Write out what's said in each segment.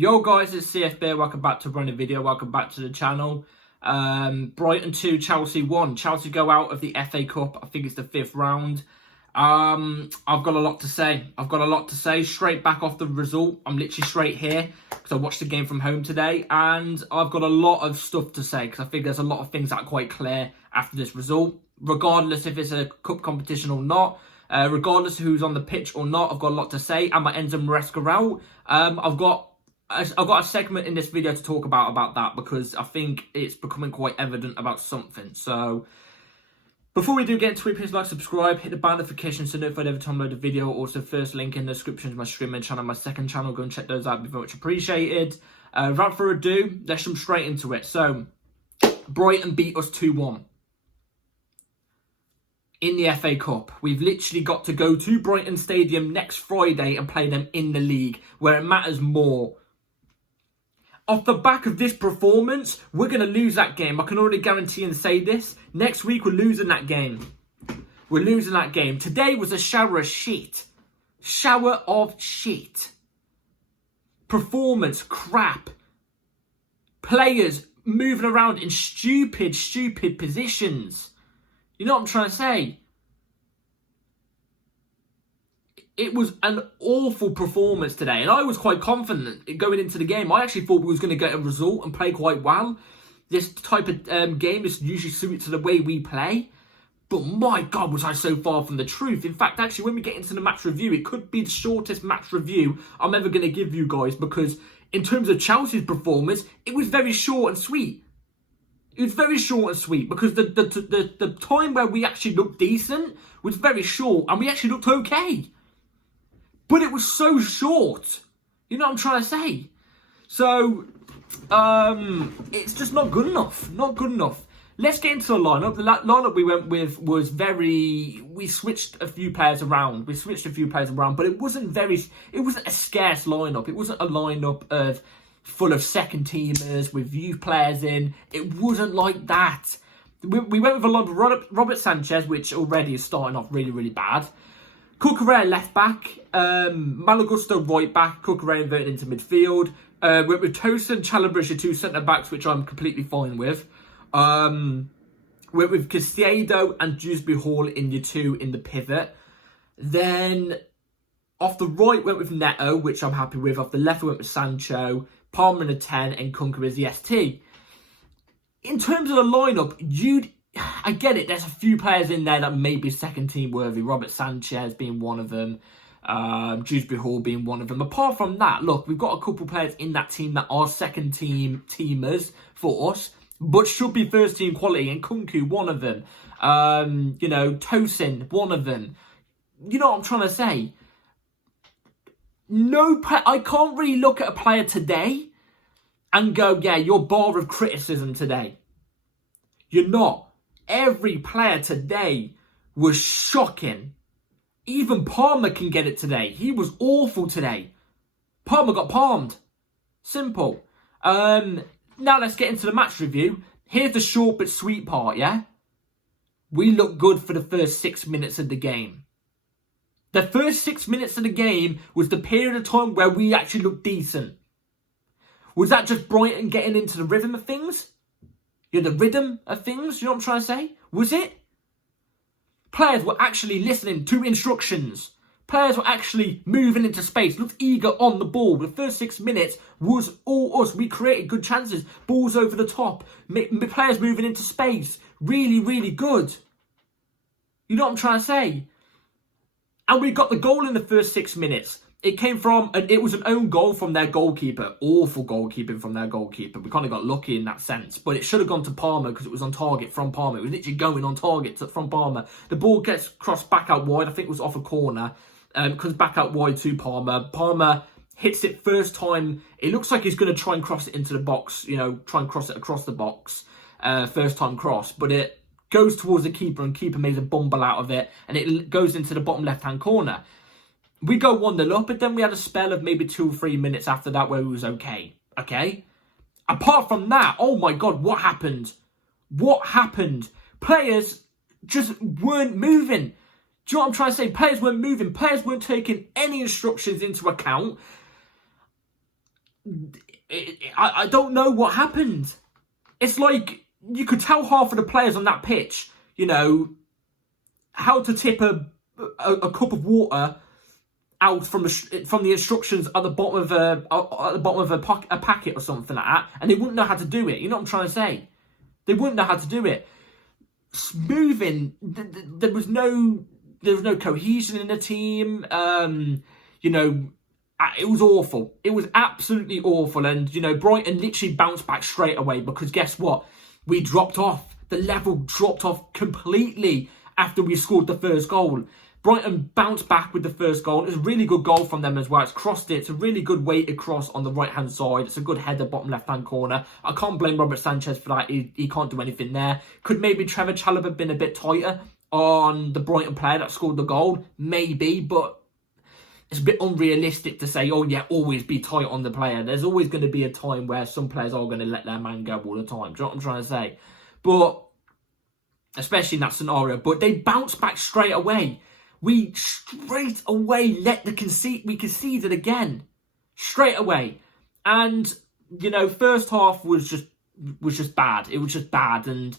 Yo guys, it's CFB. Welcome back to Running Video. Welcome back to the channel. Brighton 2, Chelsea 1. Chelsea go out of the FA Cup. I think it's the 5th round. I've got a lot to say. Straight back off the result. I'm literally straight here because I watched the game from home today, and I've got a lot of stuff to say because I think there's a lot of things that are quite clear after this result, regardless if it's a cup competition or not. Regardless of who's on the pitch or not, I've got a lot to say. And my Enzo Maresca out. I've got a segment in this video to talk about that because I think it's becoming quite evident about something. So before we do get into it, please like, subscribe, hit the bell notification so notified every time I load a video. Also, first link in the description to my streaming channel, my second channel. Go and check those out. It'd be very much appreciated. Without further ado, let's jump straight into it. So Brighton beat us 2-1 in the FA Cup. We've literally got to go to Brighton Stadium next Friday and play them in the league, where it matters more. Off the back of this performance, we're going to lose that game. I can already guarantee and say this. Next week, we're losing that game. We're losing that game. Today was a shower of shit. Shower of shit. Performance, crap. Players moving around in stupid positions. You know what I'm trying to say? It was an awful performance today, and I was quite confident going into the game. I actually thought we was going to get a result and play quite well. This type of game is usually suited to the way we play. But my God, was I so far from the truth. In fact, actually, when we get into the match review, it could be the shortest match review I'm ever going to give you guys, because in terms of Chelsea's performance, it was very short and sweet. It was very short and sweet because the time where we actually looked decent was very short, and we actually looked okay. But it was so short. You know what I'm trying to say? So, it's just not good enough. Not good enough. Let's get into the lineup. The lineup we went with was we switched a few players around. But it wasn't a scarce lineup. It wasn't a lineup full of second teamers with youth players in. It wasn't like that. We went with a lot of Robert Sanchez, which already is starting off really bad. Cucurella left back, Malagusto right back, Cucurella inverted into midfield. With Tosin, Chalobah, your two centre-backs, which I'm completely fine with. With Caicedo and Dewsbury Hall in your two in the pivot. Then off the right went with Neto, which I'm happy with. Off the left went with Sancho, Palmer in a 10, and Kunku as the ST. In terms of the lineup, I get it, there's a few players in there that may be second team worthy. Robert Sanchez being one of them. Dewsbury Hall being one of them. Apart from that, look, we've got a couple players in that team that are second team teamers for us, but should be first team quality. And Kunku, one of them. Tosin, one of them. You know what I'm trying to say? I can't really look at a player today and go, yeah, you're bar of criticism today. You're not. Every player today was shocking. Even Palmer can get it today. He was awful today. Palmer got palmed. Simple. Now let's get into the match review. Here's the short but sweet part, yeah? We looked good for the first 6 minutes of the game. The first 6 minutes of the game was the period of time where we actually looked decent. Was that just Brighton getting into the rhythm of things? The rhythm of things, you know what I'm trying to say? Was it? Players were actually listening to instructions. Players were actually moving into space, looked eager on the ball. The first 6 minutes was all us. We created good chances. Balls over the top. Players moving into space. Really good. You know what I'm trying to say? And we got the goal in the first 6 minutes. It was an own goal from their goalkeeper. Awful goalkeeping from their goalkeeper. We kind of got lucky in that sense. But it should have gone to Palmer because it was on target from Palmer. It was literally going on target from Palmer. The ball gets crossed back out wide. I think it was off a corner. Comes back out wide to Palmer. Palmer hits it first time. It looks like he's going to try and cross it into the box. Try and cross it across the box. First time cross. But it goes towards the keeper, and keeper makes a bumble out of it. And it goes into the bottom left-hand corner. We go 1-0 up, but then we had a spell of maybe 2 or 3 minutes after that where it was okay. Okay? Apart from that, oh my God, what happened? What happened? Players just weren't moving. Do you know what I'm trying to say? Players weren't moving. Players weren't taking any instructions into account. I don't know what happened. It's like you could tell half of the players on that pitch, you know, how to tip a cup of water out from the instructions at the bottom of a packet or something like that, and they wouldn't know how to do it. You know what I'm trying to say? They wouldn't know how to do it. Moving, there was no cohesion in the team. You know, it was awful. It was absolutely awful. And, you know, Brighton literally bounced back straight away because guess what? We dropped off. The level dropped off completely after we scored the first goal. Brighton bounced back with the first goal. It was a really good goal from them as well. It's crossed it. It's a really good weighted cross on the right-hand side. It's a good header, bottom left-hand corner. I can't blame Robert Sanchez for that. He can't do anything there. Could maybe Trevor Chalobah been a bit tighter on the Brighton player that scored the goal? Maybe, but it's a bit unrealistic to say, oh yeah, always be tight on the player. There's always going to be a time where some players are going to let their man go all the time. Do you know what I'm trying to say? But, especially in that scenario. But they bounced back straight away. We straight away we conceded again. Straight away. And, you know, first half was just bad. It was just bad. And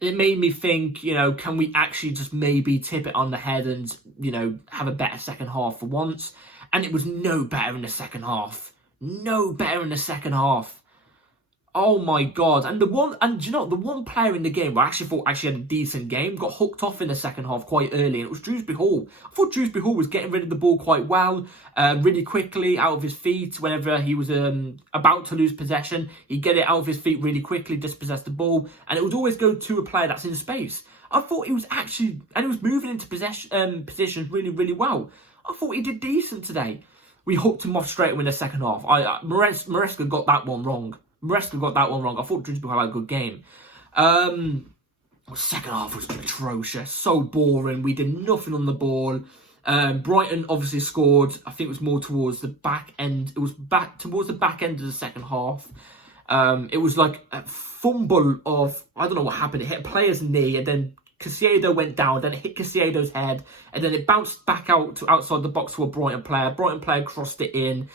it made me think, you know, can we actually just maybe tip it on the head and, you know, have a better second half for once? And it was no better in the second half. No better in the second half. Oh my God. And you know, the one player in the game who I actually thought had a decent game got hooked off in the second half quite early, and it was Dewsbury Hall. I thought Dewsbury Hall was getting rid of the ball quite well, really quickly, out of his feet. Whenever he was about to lose possession, he'd get it out of his feet really quickly, dispossess the ball, and it would always go to a player that's in space. I thought he was actually, and he was moving into positions really, really well. I thought he did decent today. We hooked him off straight away in the second half. Maresca got that one wrong. I thought Dewsbury had a good game. Second half was atrocious. So boring. We did nothing on the ball. Brighton obviously scored. I think it was more towards the back end. It was back towards the back end of the second half. It was like a fumble of, I don't know what happened. It hit a player's knee and then Caicedo went down. Then it hit Caicedo's head. And then it bounced back out to outside the box to a Brighton player. Brighton player crossed it in.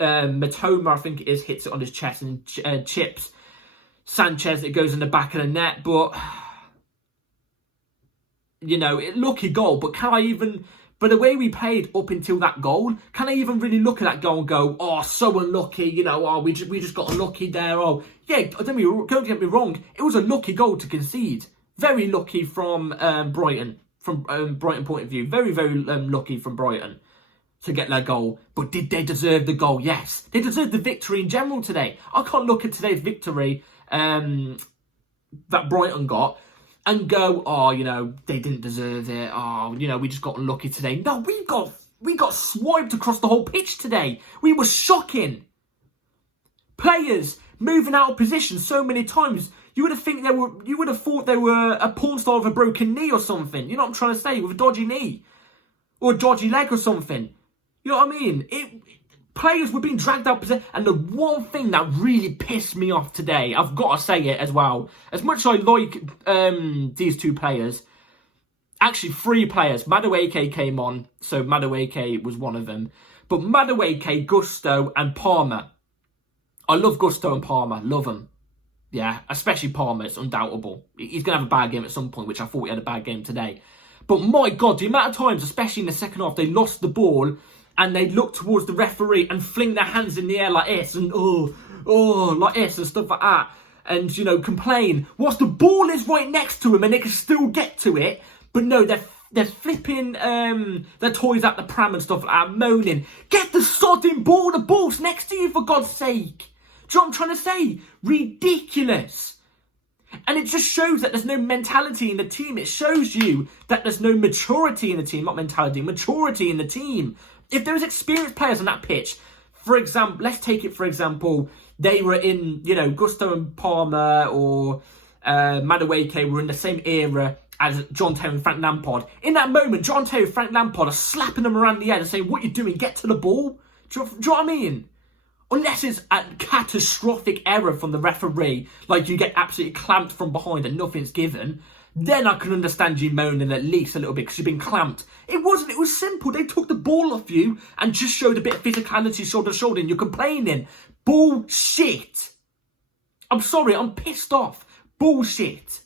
Matoma, I think it is, hits it on his chest and chips Sanchez. It goes in the back of the net, but you know, lucky goal. But but the way we played up until that goal, can I even really look at that goal and go, oh, so unlucky, you know, oh, we just got unlucky there. Oh, yeah, don't get me wrong, it was a lucky goal to concede. Very lucky from Brighton point of view. Very, very lucky from Brighton to get their goal. But did they deserve the goal? Yes. They deserved the victory in general today. I can't look at today's victory that Brighton got and go, oh, you know, they didn't deserve it. Oh, you know, we just got unlucky today. No, we got swiped across the whole pitch today. We were shocking. Players moving out of position so many times. You would have thought they were a porn star with a broken knee or something. You know what I'm trying to say? With a dodgy knee. Or a dodgy leg or something. You know what I mean? Players were being dragged out of position. And the one thing that really pissed me off today, I've got to say it as well. As much as I like these two players, actually 3 players. Madueke came on, so Madueke was one of them. But Madueke, Gusto and Palmer. I love Gusto and Palmer. Love them. Yeah, especially Palmer. It's undoubtable. He's going to have a bad game at some point, which I thought he had a bad game today. But my God, the amount of times, especially in the second half, they lost the ball and they look towards the referee and fling their hands in the air like this and like this and stuff like that. And, you know, complain. Whilst the ball is right next to them and they can still get to it. But no, they're flipping their toys at the pram and stuff like that, moaning. Get the sodding ball, the ball's next to you for God's sake. Do you know what I'm trying to say? Ridiculous. And it just shows that there's no mentality in the team. It shows you that there's no maturity in the team. Not mentality, maturity in the team. If there was experienced players on that pitch, for example, let's take it for example, they were in, you know, Gusto and Palmer or Madueke were in the same era as John Terry and Frank Lampard. In that moment, John Terry and Frank Lampard are slapping them around the head and saying, what are you doing? Get to the ball. Do you know what I mean? Unless it's a catastrophic error from the referee, like you get absolutely clamped from behind and nothing's given, then I can understand you moaning at least a little bit because you've been clamped. It wasn't. It was simple. They took the ball off you and just showed a bit of physicality shoulder to shoulder and you're complaining. Bullshit. I'm sorry, I'm pissed off. Bullshit.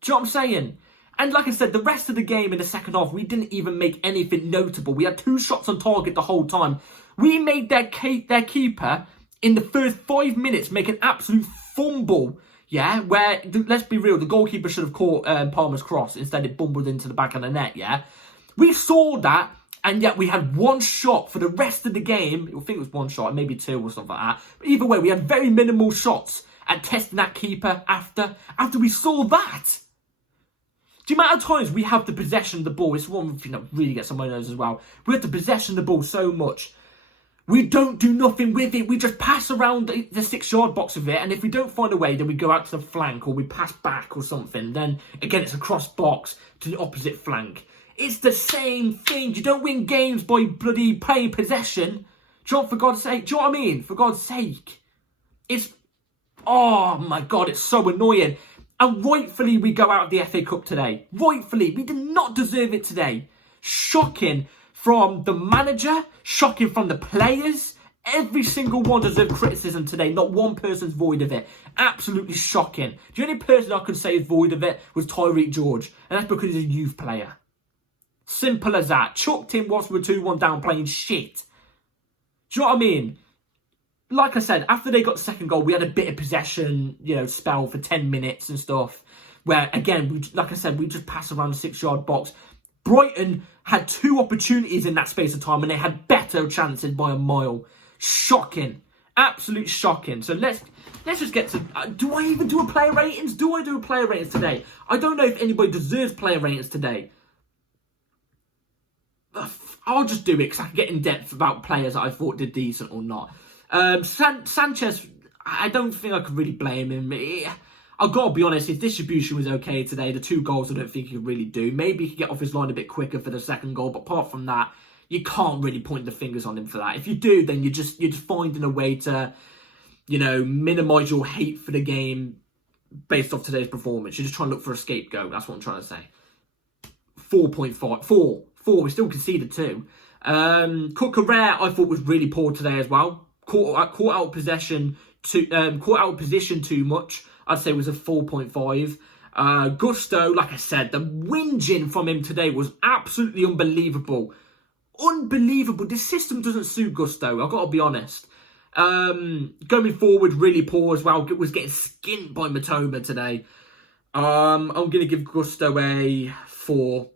Do you know what I'm saying? And like I said, the rest of the game in the second half, we didn't even make anything notable. We had 2 shots on target the whole time. We made their keeper in the first 5 minutes make an absolute fumble. Yeah, where, let's be real, the goalkeeper should have caught Palmer's cross. Instead, it bumbled into the back of the net, yeah? We saw that, and yet we had 1 shot for the rest of the game. I think it was 1 shot, maybe 2 or something like that. But either way, we had very minimal shots at testing that keeper after we saw that. The amount of times we have the possession of the ball, it's one thing that really gets on my nose as well. We have the possession of the ball so much. We don't do nothing with it. We just pass around the 6-yard box with it. And if we don't find a way, then we go out to the flank or we pass back or something. Then, again, it's a cross box to the opposite flank. It's the same thing. You don't win games by bloody playing possession. For God's sake. Do you know what I mean? For God's sake. It's... Oh, my God, it's so annoying. And rightfully, we go out of the FA Cup today. Rightfully. We did not deserve it today. Shocking. From the manager, shocking from the players. Every single one deserved criticism today. Not one person's void of it. Absolutely shocking. The only person I could say is void of it was Tyreek George. And that's because he's a youth player. Simple as that. Chucked him whilst we were 2-1 down playing shit. Do you know what I mean? Like I said, after they got the second goal, we had a bit of possession, spell for 10 minutes and stuff. Where, again, like I said, we just pass around the 6-yard box. Brighton had 2 opportunities in that space of time and they had better chances by a mile. Shocking. Absolute shocking. So let's just get to... do I even do a player ratings? Do I do a player ratings today? I don't know if anybody deserves player ratings today. I'll just do it because I can get in depth about players that I thought did decent or not. Sanchez, I don't think I could really blame him. I've got to be honest, his distribution was okay today. The 2 goals I don't think he could really do. Maybe he could get off his line a bit quicker for the second goal. But apart from that, you can't really point the fingers on him for that. If you do, then you're just finding a way to, minimise your hate for the game based off today's performance. You're just trying to look for a scapegoat. That's what I'm trying to say. 4.5. 4. We still conceded 2. Cucurella, I thought was really poor today as well. Caught out of position too much. I'd say it was a 4.5. Gusto, like I said, the whinging from him today was absolutely unbelievable. Unbelievable. This system doesn't suit Gusto, I've got to be honest. Going forward, really poor as well. Was getting skinned by Matoma today. I'm going to give Gusto a 4.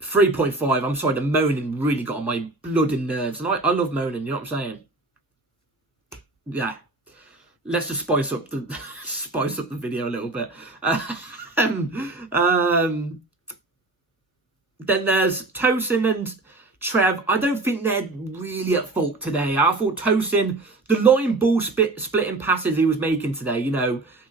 3.5. I'm sorry, the moaning really got on my bloody nerves. And I love moaning, you know what I'm saying? Yeah. Let's just spice up the video a little bit. Then there's Tosin and Trev. I don't think they're really at fault today. I thought Tosin, the line ball splitting passes he was making today, you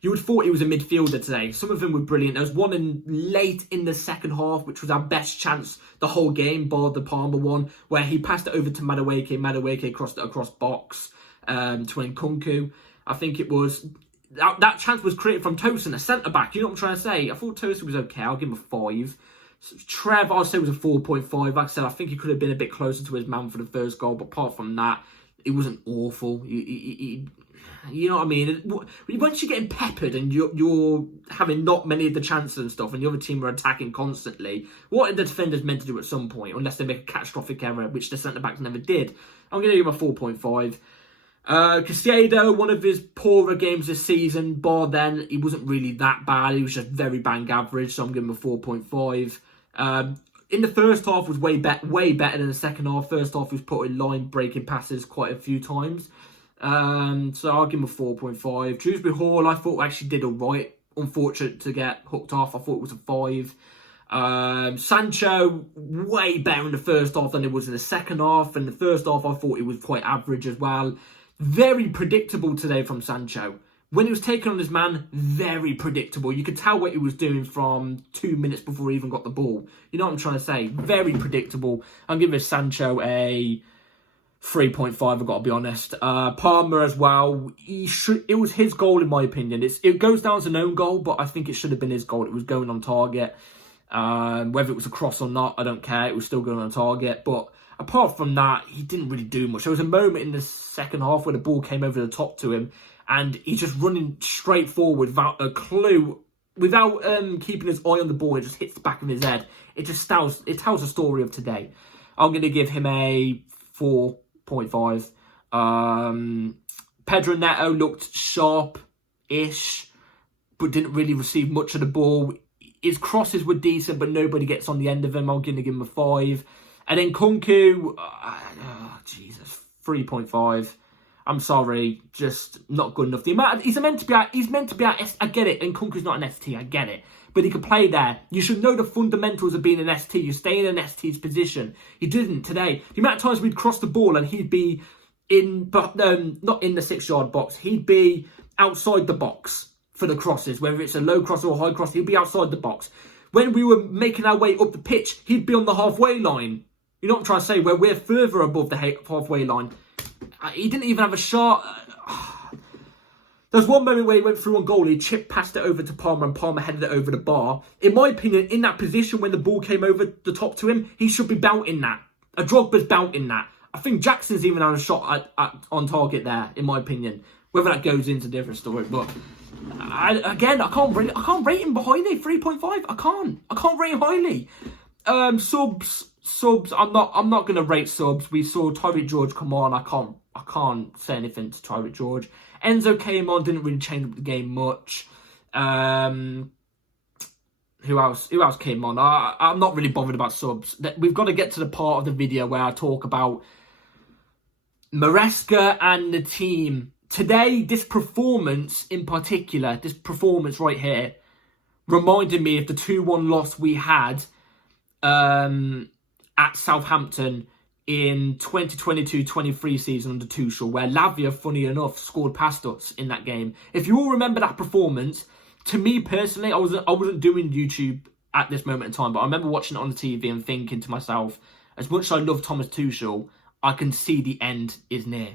would have thought he was a midfielder today. Some of them were brilliant. There was one late in the second half, which was our best chance the whole game, bar the Palmer one, where he passed it over to Madueke. Madueke crossed it across box to Nkunku. I think it was... That chance was created from Tosin, a centre-back. You know what I'm trying to say? I thought Tosin was okay. I'll give him a 5. Trev, I'll say was a 4.5. Like I said, I think he could have been a bit closer to his man for the first goal. But apart from that, it wasn't awful. You know what I mean? Once you're getting peppered and you're having not many of the chances and stuff, and the other team are attacking constantly, what are the defenders meant to do at some point? Unless they make a catastrophic error, which the centre-backs never did. I'm going to give him a 4.5. Caicedo, one of his poorer games this season, bar then, he wasn't really that bad. He was just very bang average, so I'm giving him a 4.5. In the first half was way better than the second half. First half was putting line breaking passes quite a few times. So I'll give him a 4.5. Shrewsbury Hall, I thought actually did alright. Unfortunate to get hooked off. I thought it was a 5. Sancho, way better in the first half than it was in the second half. In the first half, I thought it was quite average as well. Very predictable today from Sancho. When he was taking on his man, very predictable. You could tell what he was doing from 2 minutes before he even got the ball. You know what I'm trying to say? Very predictable. I'm giving Sancho a 3.5, I've got to be honest. Palmer as well. It was his goal in my opinion. It goes down as an own goal, but I think it should have been his goal. It was going on target. Whether it was a cross or not, I don't care. It was still going on target. But apart from that, he didn't really do much. There was a moment in the second half where the ball came over the top to him, and he's just running straight forward without a clue, without keeping his eye on the ball. It just hits the back of his head. It tells the story of today. I'm going to give him a 4.5. Pedro Neto looked sharp-ish, but didn't really receive much of the ball. His crosses were decent, but nobody gets on the end of him. I'm going to give him a 5. And then Kunku, Jesus, 3.5. I'm sorry, just not good enough. He's meant to be at. I get it, and Kunku's not an ST. I get it, but he could play there. You should know the fundamentals of being an ST. You stay in an ST's position. He didn't today. The amount of times we'd cross the ball and he'd be in, but not in the 6-yard box. He'd be outside the box for the crosses, whether it's a low cross or a high cross. He'd be outside the box. When we were making our way up the pitch, he'd be on the halfway line. You know what I'm trying to say? Where we're further above the halfway line. He didn't even have a shot. There's one moment where he went through on goal. He chipped past it over to Palmer, and Palmer headed it over the bar. In my opinion, in that position when the ball came over the top to him, he should be belting that. A Drogba's belting that. I think Jackson's even had a shot on target there, in my opinion. Whether that goes into a different story, but I can't rate him highly. 3.5. I can't rate him highly. Subs. I'm not gonna rate subs. We saw Tyreek George come on. I can't say anything to Tyreek George. Enzo came on, didn't really change up the game much. Who else came on? I'm not really bothered about subs. We've got to get to the part of the video where I talk about Maresca and the team. Today, this performance in particular, this performance right here, reminded me of the 2-1 loss we had at Southampton in 2022-23 season under Tuchel, where Lavia, funny enough, scored past us in that game. If you all remember that performance, to me personally, I wasn't doing YouTube at this moment in time, but I remember watching it on the TV and thinking to myself, as much as I love Thomas Tuchel, I can see the end is near.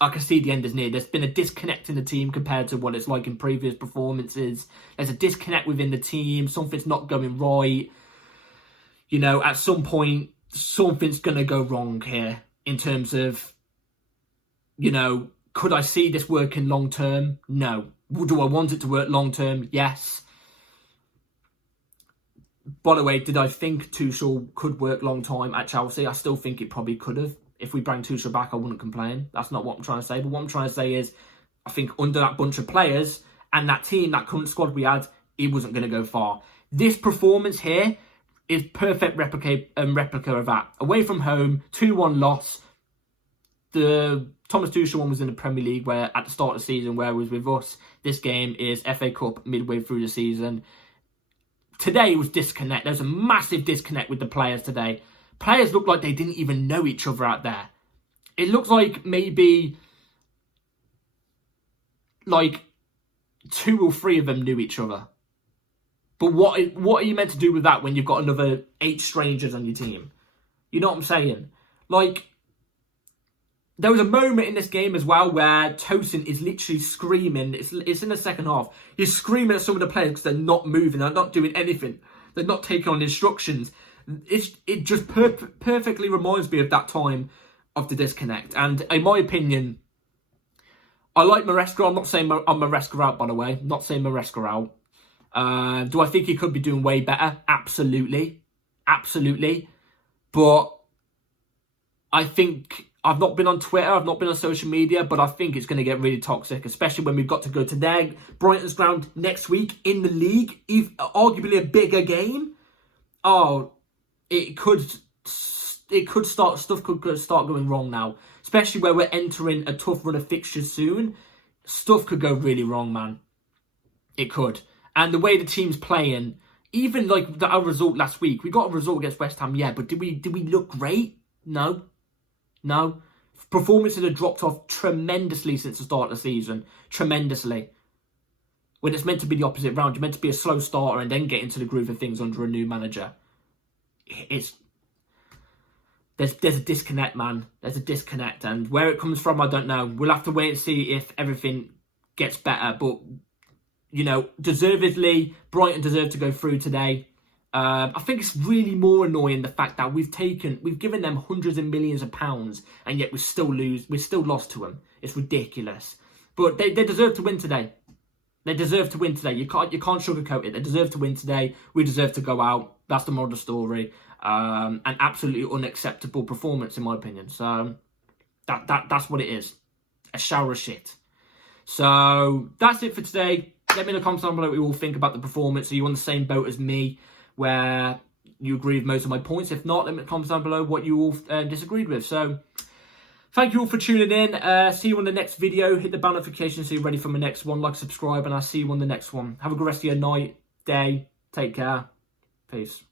There's been a disconnect in the team compared to what it's like in previous performances. There's a disconnect within the team. Something's not going right. You know, at some point, something's going to go wrong here in terms of, you know, could I see this working long term? No. Do I want it to work long term? Yes. By the way, did I think Tuchel could work long time at Chelsea? I still think it probably could have. If we bring Tuchel back, I wouldn't complain. That's not what I'm trying to say. But what I'm trying to say is, I think under that bunch of players and that team, that current squad we had, he wasn't going to go far. This performance here is perfect replica of that. Away from home, 2-1 loss. The Thomas Tuchel one was in the Premier League, where at the start of the season, where it was with us. This game is FA Cup midway through the season. Today was disconnect. There's a massive disconnect with the players today. Players look like they didn't even know each other out there. It looks like maybe like 2 or 3 of them knew each other. But what are you meant to do with that when you've got another 8 strangers on your team? You know what I'm saying? Like, there was a moment in this game as well where Tosin is literally screaming. It's in the second half. He's screaming at some of the players because they're not moving. They're not doing anything. They're not taking on instructions. It just perfectly reminds me of that time of the disconnect. And in my opinion, I like Maresca. I'm not saying I'm Maresca out, by the way. I'm not saying Maresca out. Do I think he could be doing way better? Absolutely. Absolutely. But I think, I've not been on Twitter, I've not been on social media, but I think it's going to get really toxic, especially when we've got to go to their Brighton's ground next week in the league, arguably a bigger game. Oh, stuff could start going wrong now, especially where we're entering a tough run of fixtures soon. Stuff could go really wrong, man. It could. And the way the team's playing, even like our result last week, we got a result against West Ham, yeah, but did we look great? No. Performances have dropped off tremendously since the start of the season. Tremendously. When it's meant to be the opposite round, you're meant to be a slow starter and then get into the groove of things under a new manager. There's a disconnect, man. There's a disconnect, and where it comes from, I don't know. We'll have to wait and see if everything gets better. But, you know, deservedly, Brighton deserve to go through today. I think it's really more annoying the fact that we've given them hundreds of millions of pounds, and yet we still lost to them. It's ridiculous. But they deserve to win today. They deserve to win today. You can't sugarcoat it. They deserve to win today. We deserve to go out. That's the moral of the story. An absolutely unacceptable performance, in my opinion. So that's what it is. A shower of shit. So that's it for today. Let me know in the comments down below what you all think about the performance. Are you on the same boat as me, where you agree with most of my points? If not, let me know in the comments down below what you all disagreed with. So thank you all for tuning in. See you on the next video. Hit the bell notification so you're ready for my next one. Like, subscribe, and I'll see you on the next one. Have a good rest of your night, day. Take care. Peace.